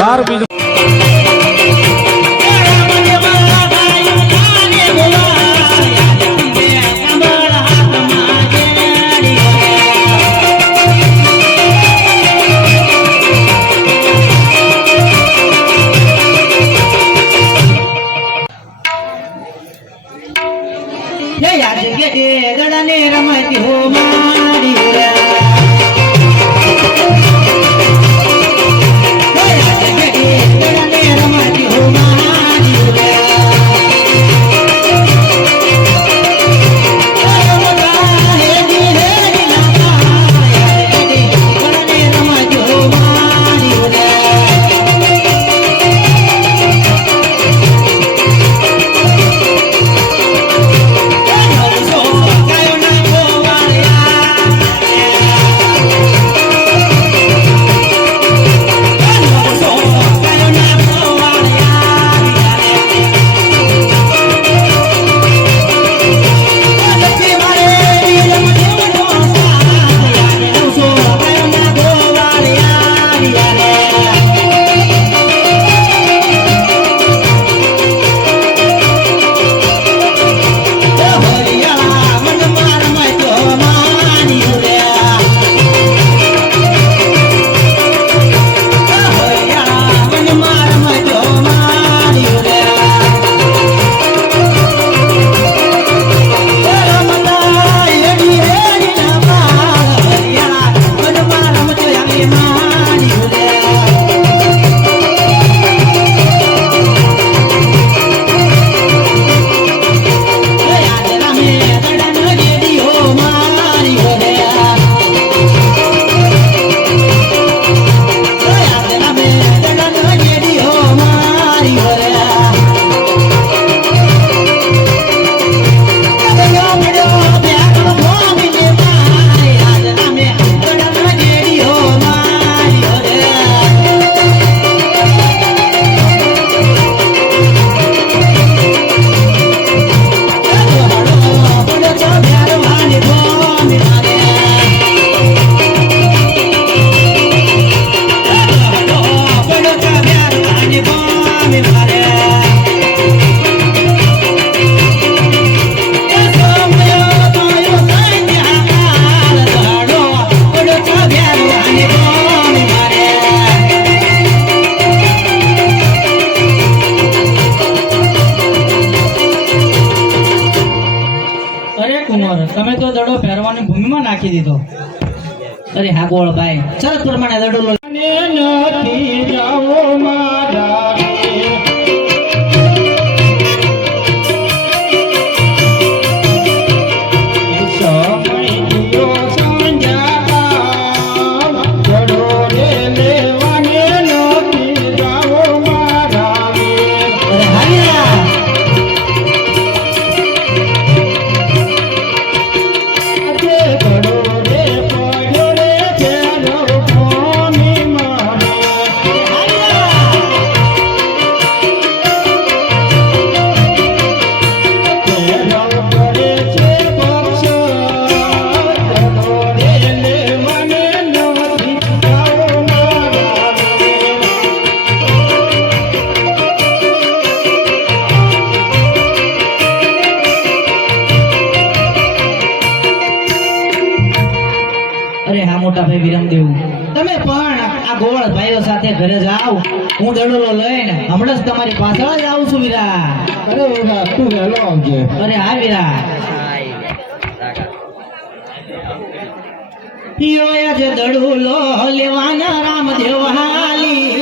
બાર બીજું રમતી હો મારી તમે તો દડો પહેરવાની ભૂમિમાં નાખી દીધો. અરે હા બોલ ભાઈ, શરત પ્રમાણે દડો લો. નથી જાવો મારા મોટા ભાઈ વિરમદેવ, તમે પણ આ ગોળ ભાઈઓ સાથે ઘરે જાઓ. હું દડોલો લઈને હમણાં જ તમારી પાછળ જ આવું છું વીરા. અરે વીરા તું વહેલો આવજે. અરે હા વીરા. યો આજે દડોલો લેવાના રામદેવ હાલી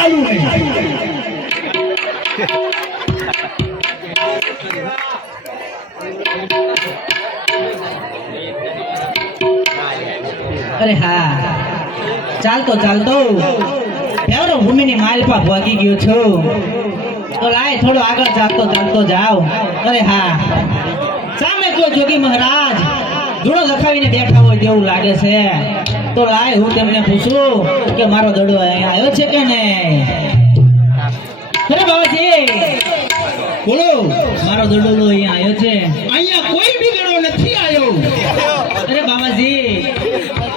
આલું નહીં. અરે હા, ચાલતો ચાલતો ફેરો ભૂમિની માલપા ભાગી ગયો છું. તો લાય થોડો આગળ ચાલતો જાવ. અરે હા, સામે કોઈ જોગી મહારાજ ધૂળો લખાવીને બેઠા હોય તેવું લાગે છે. તો લાય હું તેમને પૂછું કે મારો દડો અહીંયા આવ્યો છે કે નહીં. અરે બાબાજી, બોલો. મારો દડો અહીંયા આવ્યો છે. અહીંયા કોઈ બિગડો નથી આવ્યો. અરે બાબાજી,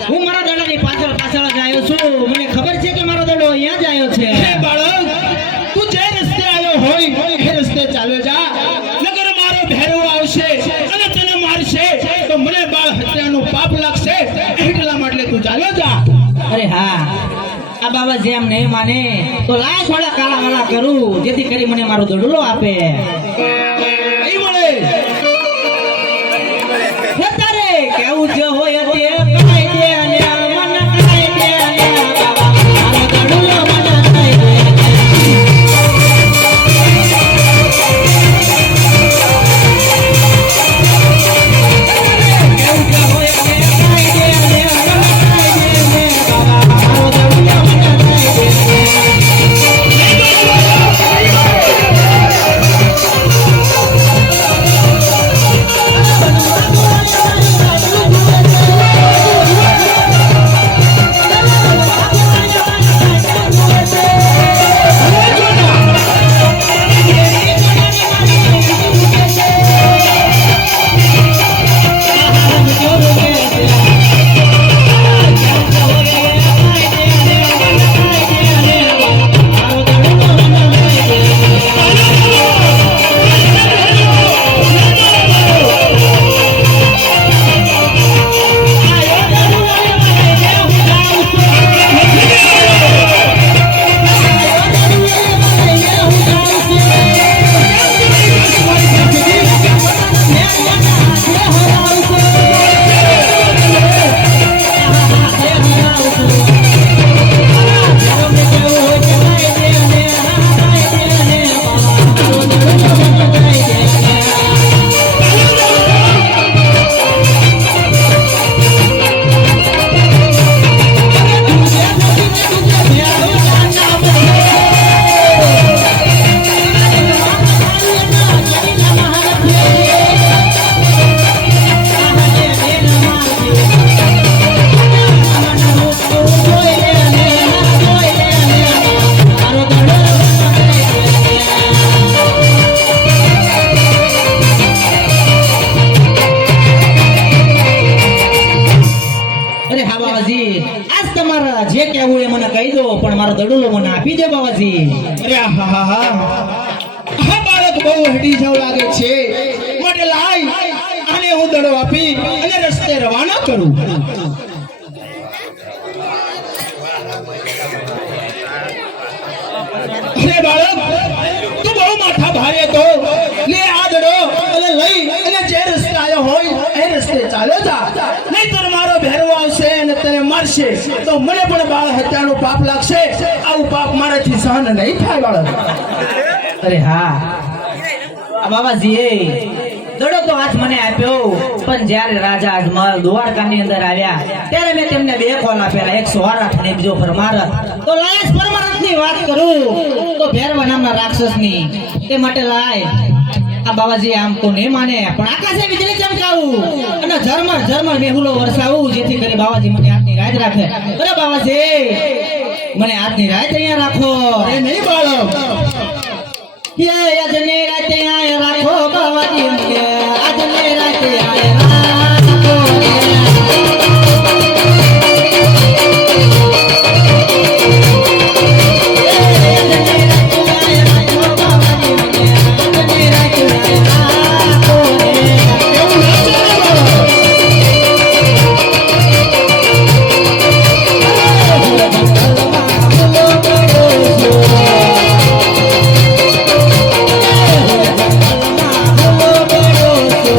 હું મારા દડાની પાછળ પાછળ જ આવ્યો છું. મને ખબર છે કે મારો દડો અહીંયા જ આવ્યો છે. હે બાળક, તું જે રસ્તે આવ્યો હોય એ રસ્તે ચાલ્યો જા. નગર મારો ભેરવો આવશે અને તને મારશે તો મને બાળ હત્યાનું પાપ લાગશે. એટલા માટે તું ચાલ્યો જા. અરે હા, આ બાબાજી એમ નહીં માને તો લાય થોડા કાળા વાળા કરું, જેથી કરી મને મારો દડલો આપે. નહીં મળે. તારે કેવું જે હોય તે કહી દે અને મન કહી દે અને મારો દડલો મને કહી દે. કેવું જે હોય તે કહી દે અને મન કહી દે અને બાબા મારો દડલો મને કહી દે. જે કહેવું એ મને કહી દો, પણ મારો દડુલો મને આપી દે બાવાજી. અરે હા બાળક બહુ હડી જાવ લાગે છે. માટે લાય આને હું દડો આપી અને રસ્તે રવાના કરું. અરે બાળક, તું બહુ માથા ભારે તો લે આ દડો અને લઈ અને જે રસ્તે આવ્યો હોય એ રસ્તે ચાલ્યો જા. નહીંતર મારો ભેરવો આવશે અને તને મારશે તો મને પણ બાળ હત્યાનું પાપ લાગશે. આવું પાપ મારાથી સહન નહીં થાય બાળક. અરે હા, આ બાબાજી દડો તો આજ મને આપ્યો, પણ જ્યારે રાજા અજમલ દ્વારકાની અંદર આવ્યા ત્યારે મેં તેમને બે કોલ આપેલા, એક સોરાઠ અને બીજો પરમારથ. તો લાયસ પરમારથની વાત કરું તો ભેરવા નામના રાક્ષસની. તે માટે લાય આ બાબાજી આમ તો નહીં માને, પણ આકાશે વીજળી ચમકાવું અને ઝરમર મેહુલો વરસાવું, જેથી કરી બાબાજી મને આજની રાત રાખે. અરે બાબાજી, મને આજની રાત અહીંયા રાખો. એ નહીં બાળક, આજની રાતે આય રાખો બાવાજી, મને આજની રાતે આય રાખો.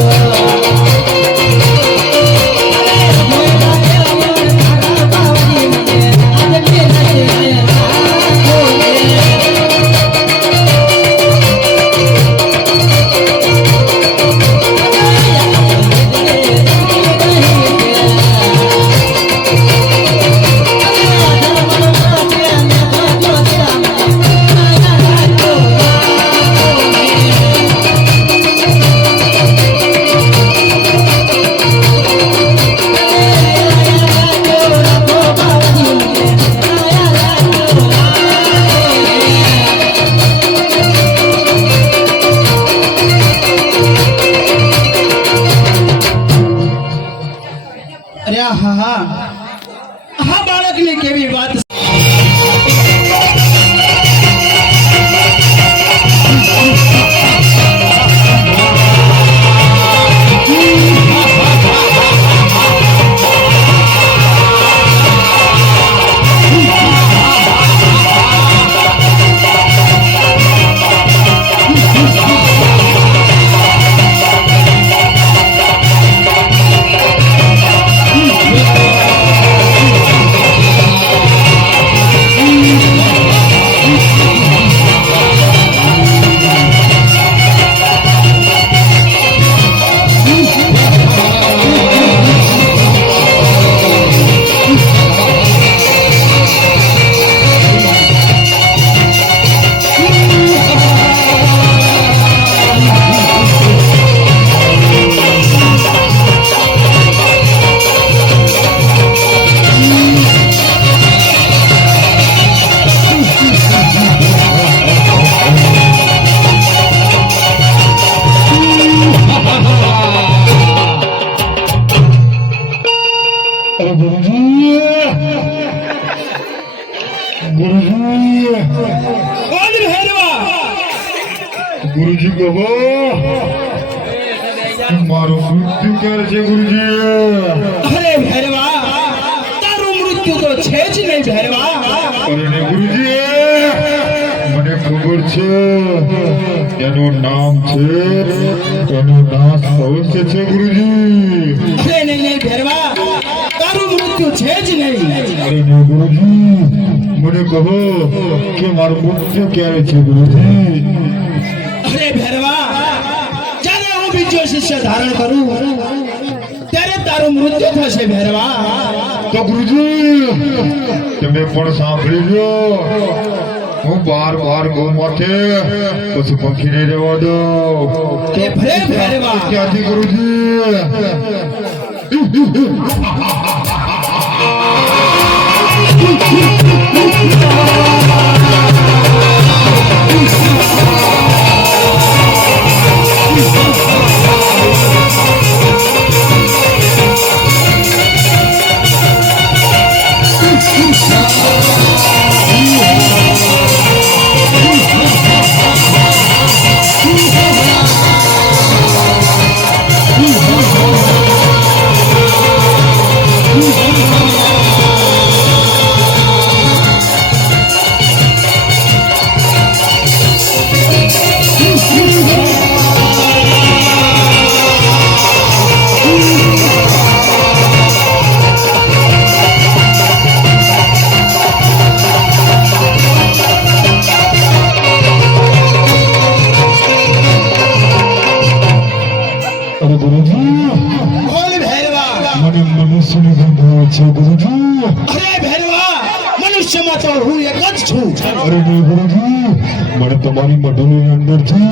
Oh ભાગની કેવી વાત गुरुजी कहो मारो मृत्यु कर છે ગુરુજી અરે ભૈરવા તારું મૃત્યુ તો છે જ નહીં ભૈરવા અરે ને ગુરુજી મને ખબર છે એનું નામ છે એનું નાશ અવશ્ય છે ગુરુજી અરે નહીં ભૈરવા તારું મૃત્યુ છે જ નહીં અરે ને ગુરુજી મને કહો કે મારું મૃત્યુ ક્યારે છે ગુરુજી અરે ભૈરવા જ્યારે હું બીજો શિષ્ય ધારણ કરું ત્યારે તારું મૃત્યુ થશે ભૈરવા તો ગુરુજી તમે પણ સાંભળી લો હું બાર ગૌ માથે પશુ પંખીને રહેવા દો કે ભલે ભૈરવા ક્યાંથી ગુરુજી અરે ગુરુજી બોલ ભૈરવા મને મનુષ્યની ગંધ આવે છે ગુરુજી અરે ભૈરવા મનુષ્યમાં તો હું એક જ છું અરે નહીં ગુરુજી મને તમારી મઢની અંદરથી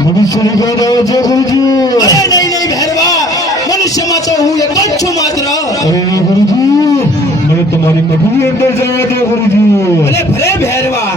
મનુષ્યની ગંધ આવે છે ગુરુજી અરે નહીં ભૈરવા મનુષ્યમાં તો હું એક જ છું માત્ર અરે નહીં ગુરુજી મને તમારી મઢની અંદર જવા દો ગુરુજી અરે ભલે ભૈરવા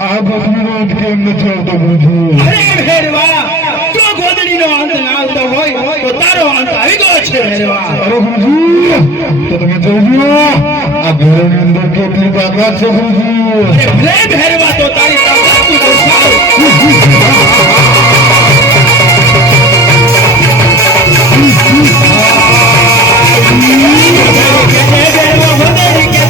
આ ગોદડીનો અંત કેમ નથી આવતો ગુરુજી અરે ભૈરવા જો ગોદડીનો અંત ના આવતો હોય તો તારો અંત આવી ગયો છે ભૈરવા અરે ગુરુજી તો તમે જોજો આ ઘરની અંદર કેટલી તાકાત છે ગુરુજી અરે ભલે ભૈરવા તો તારી તાકાત તું દર્શાવ ભૈરવા ગોદડી કે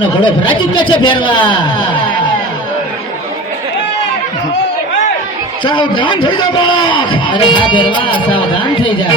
બાપનો ઘોડો ભરાઈ ચૂક્યો છે ભેરવા. સાવધાન થઈ જા બાપ. અરે હા ભેરવા, સાવધાન થઈ જા.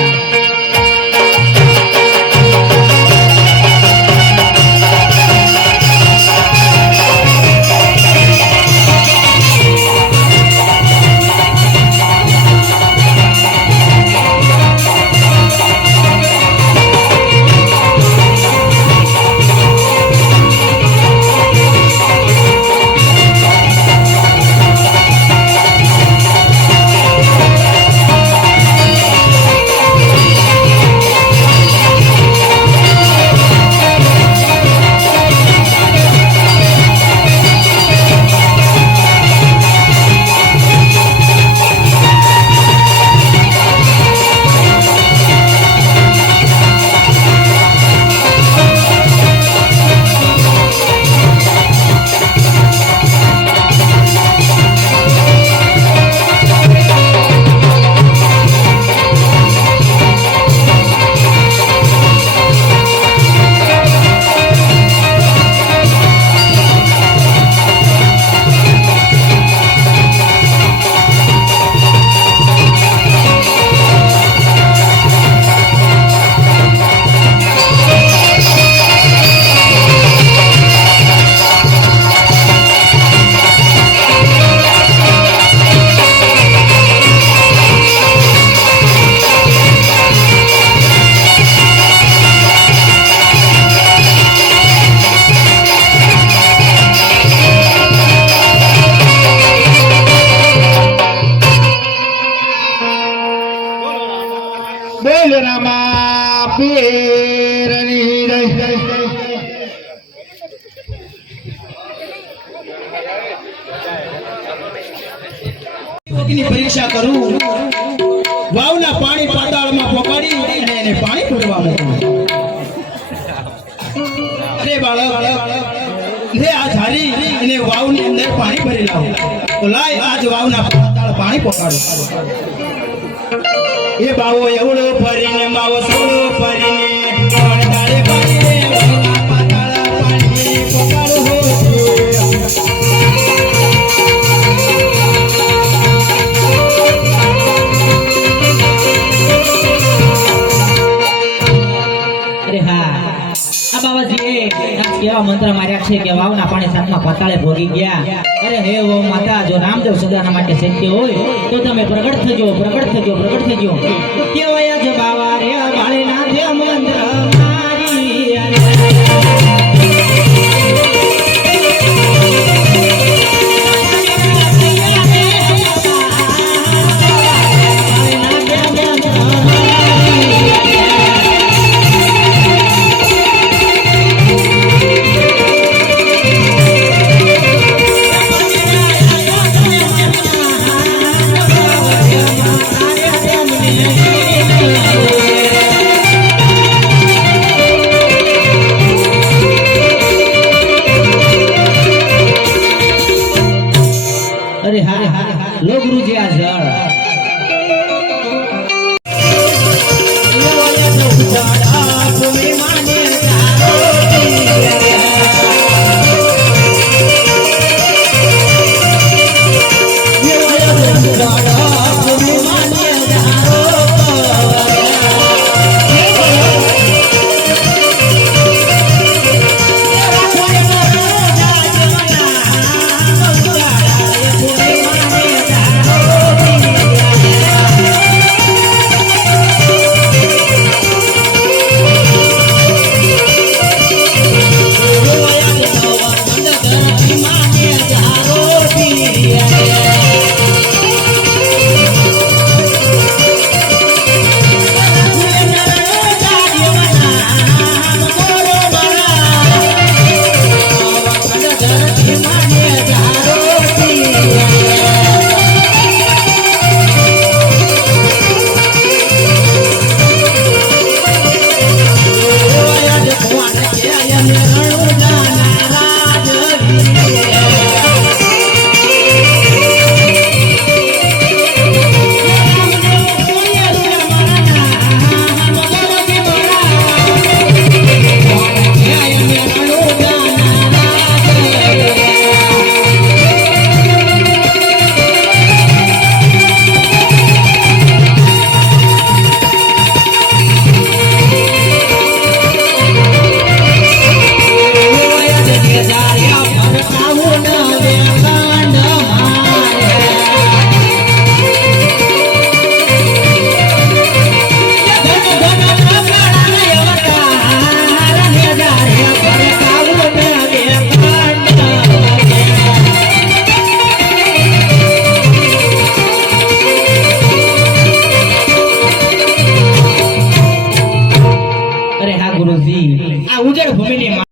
બોલ રામા પીરની જય. ની પરીક્ષા કરું, વાવના પાણી પાતાળમાં પહોંચાડી અને એને પાણી પૂરવા મૂકું. અરે બાળક, લે આ ઝારી અને વાવની અંદર પાણી ભરી લાવ. તો લાય આજ વાવના પાતાળ પાણી પહોંચાડો. એ બાવો એવડો ફરીને માવો સોડો ફરીને કોણ તારે ફરીને વાવના પાતાળ પાણી પહોંચાડો હો. અરે હા, આ બાબાજીએ કેવા મંત્ર માર્યા છે કે વાવના પાણી સાતમા પાતાળે ભોગી ગયા. અરે હે ઓ માતા, જો રામદેવ સદાના માટે સત્ય હોય તો તમે પ્રગટ થજો, પ્રગટ થજો, પ્રગટ થજો. કેવાય જ બાવા રે બાળીના દે મંત્ર મારી. Yeah. ઉજળ ભૂમિની